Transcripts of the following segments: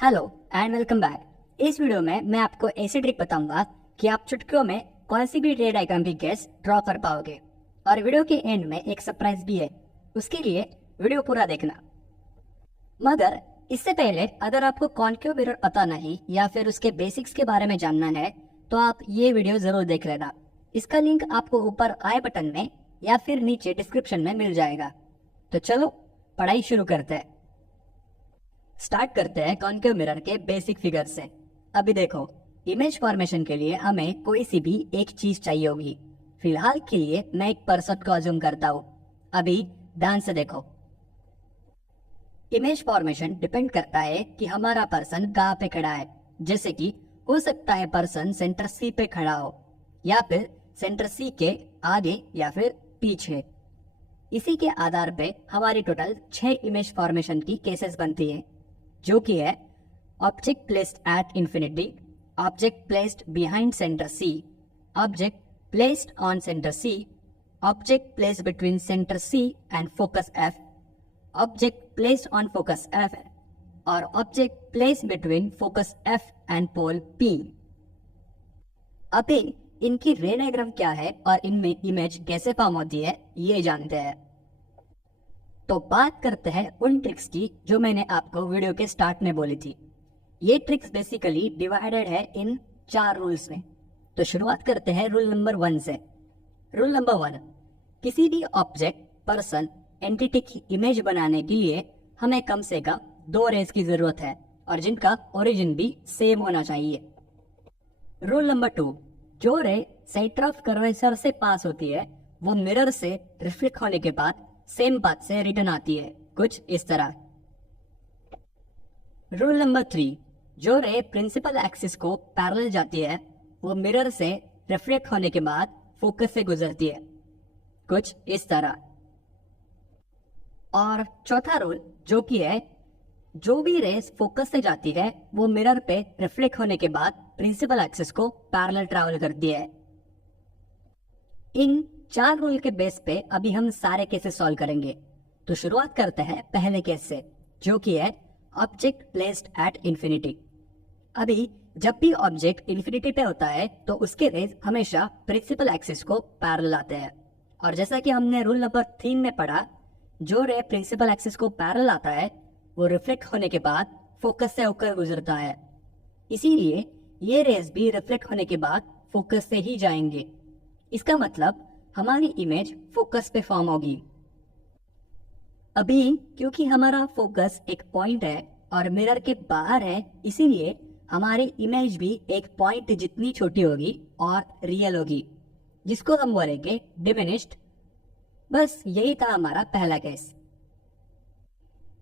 Hello and welcome back. इस video में मैं आपको ऐसी ट्रिक बताऊंगा कि आप चुटकियों में कौन सी भी ट्रेड आइकन की गैस ड्रॉ कर पाओगे। और वीडियो के एंड में एक सरप्राइज भी है, उसके लिए वीडियो पूरा देखना। मगर इससे पहले अगर आपको कॉन्केव मिरर पता नहीं या फिर उसके बेसिक्स के बारे में जानना है तो आप ये वीडियो जरूर देख लेना। इसका लिंक आपको ऊपर आई बटन में या फिर नीचे डिस्क्रिप्शन में मिल जाएगा। तो चलो पढ़ाई शुरू करते हैं। स्टार्ट करते हैं कॉन्केव मिरर के बेसिक फिगर से। अभी देखो, इमेज फॉर्मेशन के लिए हमें कोई सी भी एक चीज चाहिए होगी। फिलहाल के लिए मैं एक पर्सन को अज्यूम करता हूँ। अभी ध्यान से देखो, इमेज फॉर्मेशन डिपेंड करता है कि हमारा पर्सन कहाँ पे खड़ा है। जैसे कि हो सकता है पर्सन सेंटर सी पे खड़ा हो या फिर सेंटर सी के आगे या फिर पीछे। इसी के आधार पे हमारी टोटल 6 इमेज फॉर्मेशन की केसेस बनती है, जो कि है object placed at infinity, object placed behind centre C, object placed on centre C, object placed between centre C and focus F, object placed on focus F और object placed between focus F and pole P. अभी इनकी रे diagram क्या है और इनमें image कैसे form होती है ये जानते हैं। तो बात करते हैं उन ट्रिक्स की जो मैंने आपको वीडियो के स्टार्ट में बोली थी। ये ट्रिक्स बेसिकली डिवाइडेड है इन 4 रूल्स में। तो शुरुआत करते हैं रूल नंबर 1 से। रूल नंबर 1, किसी भी ऑब्जेक्ट, पर्सन, एंटिटी की इमेज बनाने के लिए हमें कम से कम 2 रेज की जरूरत है और जिनका ओरिजिन भी सेम होना चाहिए। रूल नंबर 2, जो रे सेंटर ऑफ कर्वेचर से पास होती है वो मिरर से रिफ्लेक्ट होने के बाद सेम पाथ से रिटर्न आती है, कुछ इस तरह। रूल नंबर 3, जो रे प्रिंसिपल एक्सिस को पैरेलल जाती है वो मिरर से रिफ्लेक्ट होने के बाद फोकस से गुजरती है, कुछ इस तरह। और चौथा रूल जो कि है, जो भी रेस फोकस से जाती है वो मिरर पे रिफ्लेक्ट होने के बाद प्रिंसिपल एक्सिस को पैरेलल ट्रैवल करती है। इन 4 रूल के बेस पे अभी हम सारे केसेस सॉल्व करेंगे। तो शुरुआत करते हैं पहले केस से, जो कि है ऑब्जेक्ट प्लेस्ड एट इंफिनिटी। अभी जब भी ऑब्जेक्ट इंफिनिटी पे होता है तो उसके रेज हमेशा प्रिंसिपल एक्सिस को पैरेलल आते हैं। और जैसा कि हमने रूल नंबर 3 में पढ़ा, जो रे प्रिंसिपल एक्सिस को पैरेलल आता है वो रिफ्लेक्ट होने के बाद फोकस से होकर गुजरता है। इसीलिए ये रेज भी रिफ्लेक्ट होने के बाद फोकस से ही जाएंगे। इसका मतलब हमारी इमेज फोकस पे फॉर्म होगी। अभी क्योंकि हमारा फोकस एक पॉइंट है और मिरर के बाहर है, इसीलिए हमारी इमेज भी एक पॉइंट जितनी छोटी होगी और रियल होगी, जिसको हम बोलेंगे डिमिनिश्ड। बस यही था हमारा पहला केस।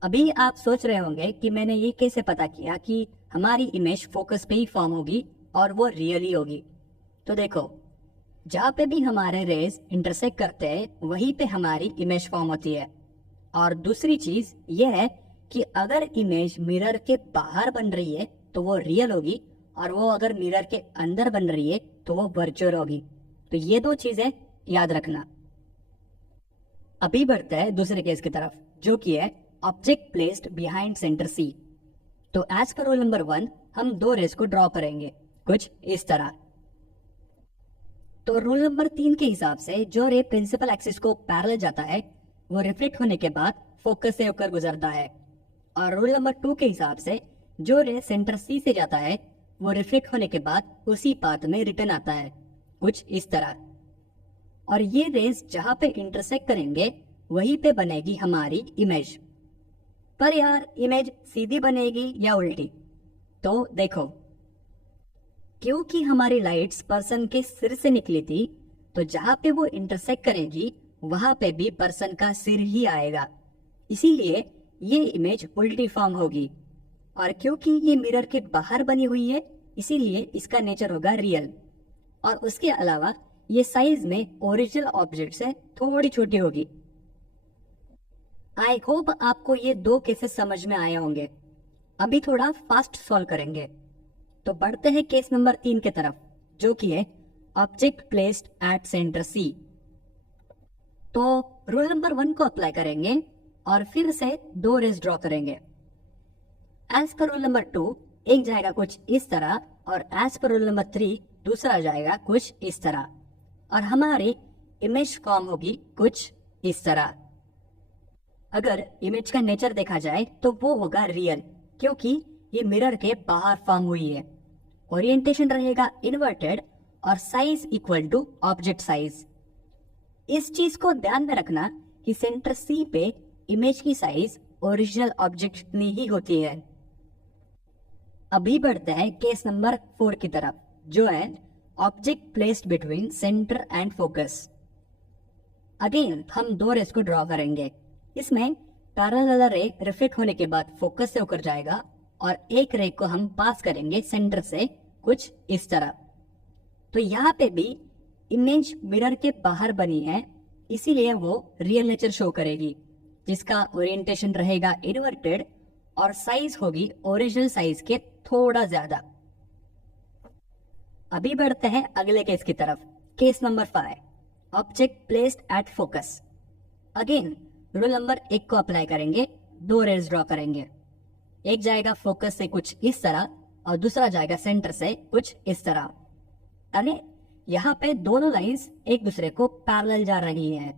अभी आप सोच रहे होंगे कि मैंने ये कैसे पता किया कि हमारी इमेज फोकस पे ही फॉर्म होगी और वो रियली होगी। तो देखो, जहाँ पे भी हमारे रेज इंटरसेक्ट करते हैं वहीं पे हमारी इमेज फॉर्म होती है। और दूसरी चीज ये है कि अगर इमेज मिरर के बाहर बन रही है तो वो रियल होगी और वो अगर मिरर के अंदर बन रही है तो वो वर्चुअल होगी। तो ये 2 चीजें याद रखना। अभी बढ़ते हैं दूसरे केस की तरफ, जो कि है object placed behind centre C. तो एज पर रूल नंबर 1 हम 2 रेज को ड्रॉ करेंगे, कुछ इस तरह। तो रूल नंबर 3 के हिसाब से जो रे प्रिंसिपल एक्सिस को पैरेलल जाता है वो रिफ्लेक्ट होने के बाद फोकस से होकर गुजरता है। और रूल नंबर 2 के हिसाब से जो रे सेंटर सी से जाता है वो रिफ्लेक्ट होने के बाद उसी पाथ में रिटर्न आता है, कुछ इस तरह। और ये रेज जहां पे इंटरसेक्ट करेंगे वहीं पे बनेगी हमारी इमेज। पर यार, इमेज सीधी बनेगी या उल्टी? तो देखो, क्योंकि हमारी लाइट्स पर्सन के सिर से निकली थी तो जहां पे वो इंटरसेक्ट करेगी वहां पे भी पर्सन का सिर ही आएगा। इसीलिए ये इमेज उल्टी फॉर्म होगी। और क्योंकि ये मिरर के बाहर बनी हुई है इसीलिए इसका नेचर होगा रियल। और उसके अलावा ये साइज में ओरिजिनल ऑब्जेक्ट से थोड़ी छोटी होगी। आई होप आपको ये 2 केसेस समझ में आए होंगे। अभी थोड़ा फास्ट सॉल्व करेंगे। तो बढ़ते हैं केस नंबर 3 की तरफ, जो कि है object placed at centre C. तो रूल नंबर 1 को अप्लाई करेंगे और फिर से 2 रेज ड्रॉ करेंगे। एज पर रूल नंबर 2 एक जाएगा कुछ इस तरह और एज पर रूल नंबर 3 दूसरा जाएगा कुछ इस तरह और हमारी इमेज फॉर्म होगी कुछ इस तरह। अगर इमेज का नेचर देखा जाए तो वो होगा रियल, क्योंकि ये मिरर के बाहर फॉर्म हुई है। ओरिएंटेशन रहेगा इन्वर्टेड और size equal to object size. इस चीज को ध्यान में रखना कि सेंटर सी पे इमेज की साइज ओरिजिनल ऑब्जेक्ट जितनी ही होती है। अभी बढ़ते हैं केस नंबर 4 की तरफ, जो है object placed between centre and focus. Again हम 2 रेस को ड्रॉ करेंगे। इसमें पैरेलल रे रिफ्लेक्ट होने के बाद फोकस से होकर जाएगा और एक रे को हम पास करेंगे सेंटर से कुछ इस तरह। तो यहाँ पे भी इमेज मिरर के बाहर बनी है, इसीलिए वो रियल नेचर शो करेगी, जिसका ओरिएंटेशन रहेगा इन्वर्टेड और साइज होगी ओरिजिनल साइज के थोड़ा ज्यादा। अभी बढ़ते हैं अगले केस की तरफ, case number 5, object placed at focus. Again rule number 1 को अप्लाई करेंगे, 2 रेज ड्रॉ करेंगे। एक जाएगा फोकस से कुछ इस तरह और दूसरा जाएगा सेंटर से कुछ इस तरह। अरे यहाँ पे दोनों लाइंस एक दूसरे को पैरेलल जा रही हैं।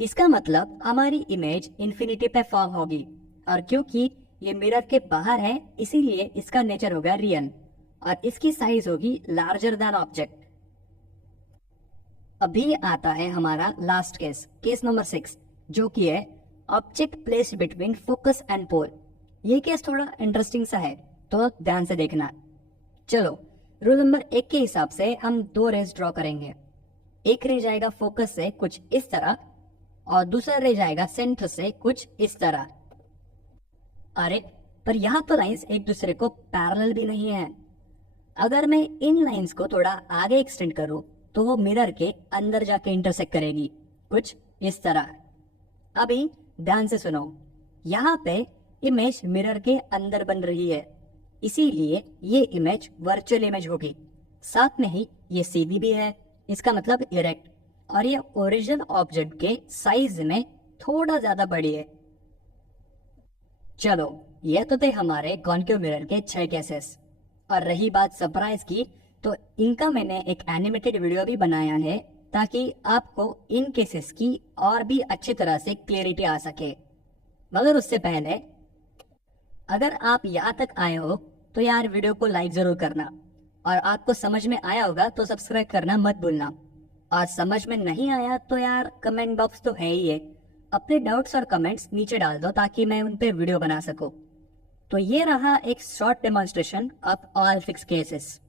इसका मतलब हमारी इमेज इंफिनिटी पे फॉर्म होगी और क्योंकि ये मिरर के बाहर है इसीलिए इसका नेचर होगा रियल और इसकी साइज होगी लार्जर देन ऑब्जेक्ट। अभी आता है हमारा लास्ट केस, केस नंबर 6, जो कि है object placed between focus and pole. ये केस थोड़ा इंटरेस्टिंग सा है, तो ध्यान से देखना। चलो रूल नंबर 1 के हिसाब से हम 2 रेज ड्रॉ करेंगे। एक रे जाएगा फोकस से कुछ इस तरह और दूसरा रे जाएगा सेंटर से कुछ इस तरह। अरे पर यहाँ तो लाइंस एक दूसरे को पैरेलल भी नहीं है। अगर मैं इन लाइंस को थोड़ा आगे एक्सटेंड करूं तो वो मिरर के अंदर जाके इंटरसेक्ट करेगी कुछ इस तरह। अभी ध्यान से सुनो, यहाँ पे इमेज मिरर के अंदर बन रही है, इसीलिए ये इमेज वर्चुअल इमेज होगी। साथ में ही ये सीधी भी है, इसका मतलब इरेक्ट, और ये ओरिजिनल ऑब्जेक्ट के साइज में थोड़ा ज्यादा बड़ी है। चलो ये तो थे हमारे कॉन्केव मिरर के 6 केसेस। और रही बात सरप्राइज की, तो इनका मैंने एक एनिमेटेड वीडियो भी बनाया है ताकि आपको इन केसेस की और भी अच्छी तरह से क्लियरिटी आ सके। मगर उससे पहले अगर आप यहाँ तक आए हो तो यार वीडियो को लाइक जरूर करना, और आपको समझ में आया होगा तो सब्सक्राइब करना मत भूलना। और समझ में नहीं आया तो यार कमेंट बॉक्स तो है ही है, अपने डाउट्स और कमेंट्स नीचे डाल दो ताकि मैं उन पे वीडियो बना सकूं। तो ये रहा एक short demonstration of all 6 cases.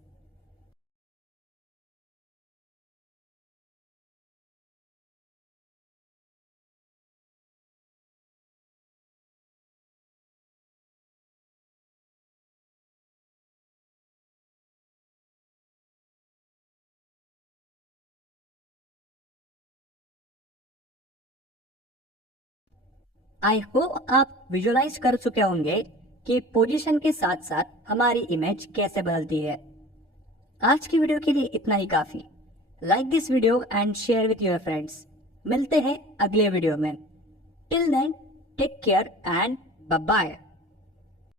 I hope आप विजुअलाइज कर चुके होंगे कि पोजीशन के साथ साथ हमारी इमेज कैसे बदलती है। आज की वीडियो के लिए इतना ही काफी। Like this video and share with your friends. मिलते हैं अगले वीडियो में। Till then take care and bye bye.